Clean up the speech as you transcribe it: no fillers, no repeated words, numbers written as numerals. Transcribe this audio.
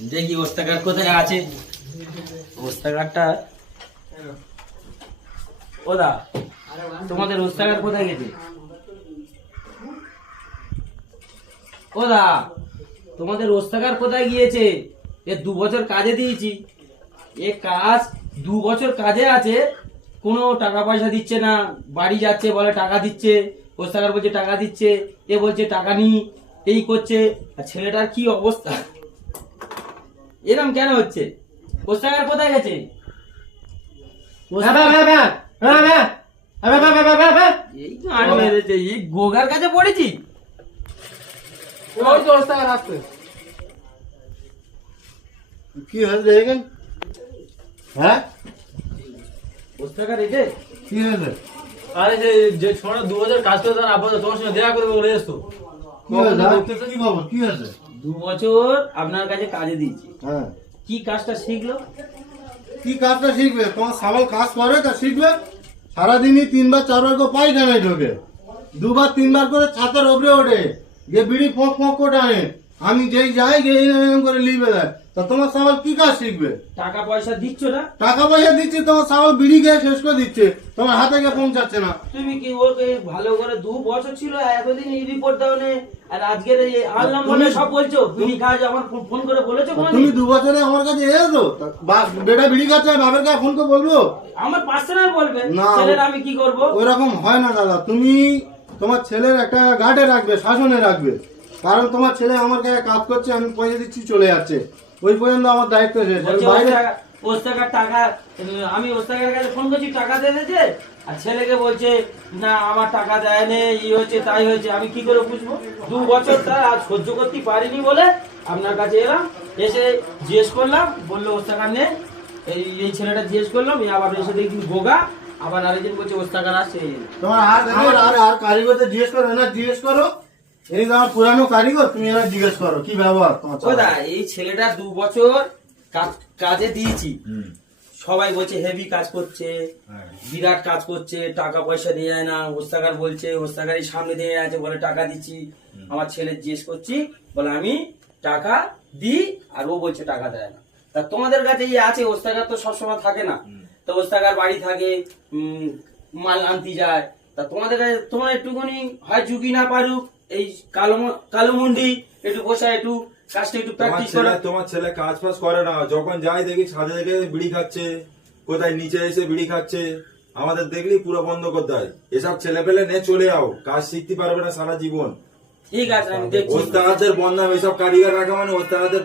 দেখি ওস্তাকার কোথায় আছে। ওস্তাকারটা ওদা, তোমাদের ওস্তাকার কোথায় গেছে? ওদা, তোমাদের ওস্তাকার কোথায় গিয়েছে? এ 2 বছর কাজে দিয়েছি, এ কাজ 2 বছর কাজে আছে, কোনো টাকা পয়সা দিচ্ছে না। বাড়ি যাচ্ছে বলে টাকা দিচ্ছে, ওস্তাকার বলছে টাকা দিচ্ছে, এ বলছে টাকা নি, এই করছে। আর ছেলেটার কি অবস্থা, এরকম কেন হচ্ছে? ওস্তাকার কোথায় গেছে? এই গান মেরেছে, এই গোগার কাছে পড়েছি। ওই তো ওস্তাকার আসছে। কি হয়েছে দেখেন? হ্যাঁ, ওস্তাকার এসে কি হয়েছে? আরে যে ছোট 2 বছর কাজ করে তার আপাতত তোমার সঙ্গে দেখা করবে বলে এসছো। কি হয়েছে? কি খবর? কি হয়েছে? 2 বছর আপনার কাছে কাজে দিয়েছি, হ্যাঁ, কি কাজটা শিখলো? কি কাজটা শিখবে? তোমার সাবাল কাজ করে তা শিখবে। সারাদিনই 3 বার 4 বার করে পায়খানায় ঢোকে, 2 বার 3 বার করে ছাতার ওপরে ওঠে, গিয়ে বিড়ি ফোঁক ফোঁক করে আনে। আমি যেই যাই গিয়ে এরকম করে লিবে দেয়। তা তোমার সাবাল কি কাজ শিখবে? টাকা পয়সা দিচ্ছ না, টাকা পয়সা দিচ্ছে, তোমার সাবাল বিড়ি খেয়ে শেষ করে দিচ্ছে, তোমার হাতে গিয়ে পৌঁছাচ্ছে না। তুমি কি ওকে ভালো করে 2 বছর ছিল এতদিন এই রিপোর্ট দাও নে, আর আজকের এই আনলাম বলে সব বলছো? বিড়ি খাওয়া যে আমার ফোন করে বলেছো কোনোদিন? তুমি 2 বছরে আমার কাছে এসো, বেটা বিড়ি খাচ্ছে, আমি বাপের কাছে ফোন করে বলবো? আমার পার্সোনাল বলবে, না। ছেলের আমি কি করব? ওইরকম হয় না দাদা। তুমি তোমার ছেলের একটা গার্ডে রাখবে, শাসনে রাখবে। কারণ তোমার ছেলে আমার কাছে কাজ করছে, আমি পয়সা দিচ্ছি, চলে যাচ্ছে, ওই পর্যন্ত আমার দায়িত্ব শেষ। আমি বলছে বাইরে ওস্তাকার টাকা, আমি ওস্তাকার কাছে ফোন করছি, টাকা দিয়ে দিয়েছে, আর ছেলেকে বলছে না আমার টাকা দেয়নি, ই হয়েছে তাই হয়েছে। আমি কি করে বুঝবো? 2 বছরটা আজ সহ্য করতে পারিনি বলে আপনার কাছে এলাম, এসে জিজ্ঞেস করলাম, বললো ওস্তাকার নেই। এই ছেলেটা জিজ্ঞেস করলাম, আবার এসে দেখি গোগা, আবার আরেকজন বলছে ওস্তাকার আসছে। তোমার আর কারিগরদের জিজ্ঞেস করো, না জিজ্ঞেস করো, এই যে আমার পুরানো কারিগর, তুমি এরা জিজ্ঞেস করো কি ব্যবহার তোমার ছেলের। ওদা, এই ছেলেটা 2 বছর কাজে দিয়েছি, সবাই বলছে হেভি কাজ করছে, বিরাট কাজ করছে, টাকা পয়সা দিয়ে যায় না। ওস্তাকার বলছে, ওস্তাকারই সামনে দিয়ে আছে বলে টাকা দিচ্ছি। আমার ছেলে জিজ্ঞেস করছি, বলে আমি টাকা দিই, আর ও বলছে টাকা দেয় না। তা তোমাদের কাছে এই আছে, ওস্তাকার তো সবসময় থাকে না, তো ওস্তাকার বাড়ি থাকে, মাল আনতে যায়। তা তোমাদের কাছে তোমার একটুখানি হয় ঝুঁকি না পারুক, এই কালো মুন্ডি একটু বসে একটু কাজটা একটু প্র্যাকটিস করে। তোমার ছেলে কাজ ফাজ করে না, যখন যাই দেখি ছাদে থেকে বিড়ি খাচ্ছে, কোথায় নিচে এসে বিড়ি খাচ্ছে। আমাদের দেখলি পুরো বন্ধ করতে হয়। এসব ছেলে পেলে নিয়ে চলে যাও, কাজ শিখতে পারবে না সারা জীবন। ঠিক আছে, আমি দেখছি। ওস্তাদের বদনাম, এসব কারিগর রাখা মানে ওস্তাদের